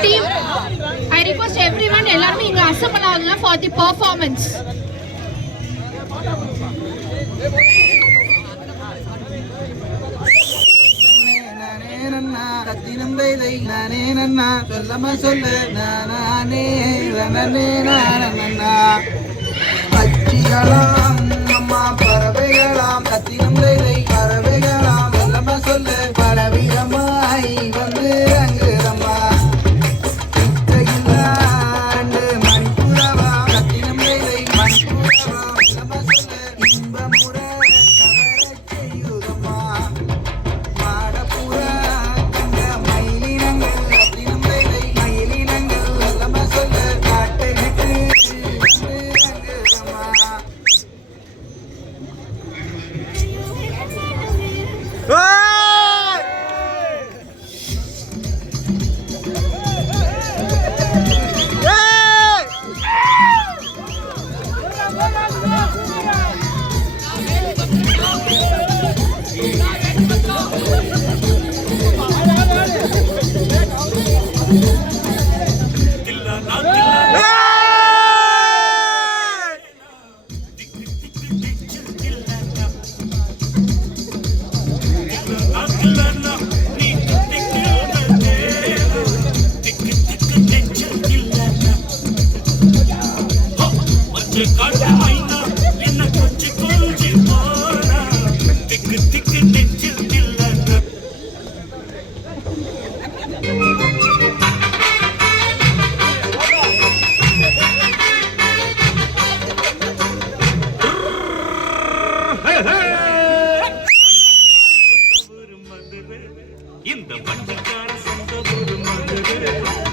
Team, I request everyone எல்லாரும் இங்க assemble ஆகுங்க for the performance. கத்தினம் தை நானே நன்னா சொல்லமா சொல்லு நானே நன்னா பச்சிகளாம் அம்மா பறவைகளாம் கத்தினம் தை பறவைகளாம் சொல்லமா சொல்லு பலவீரமாய் வந்து அங்குரம்மா ரெண்டு மணிப்புறவா கத்தினம் தை மணிப்புறவா சொல்லமா சொல்லு இன்பமுற கவர செய்யுதம்மா இந்த வண்டிக்கார சொந்த ஒரு மதுரை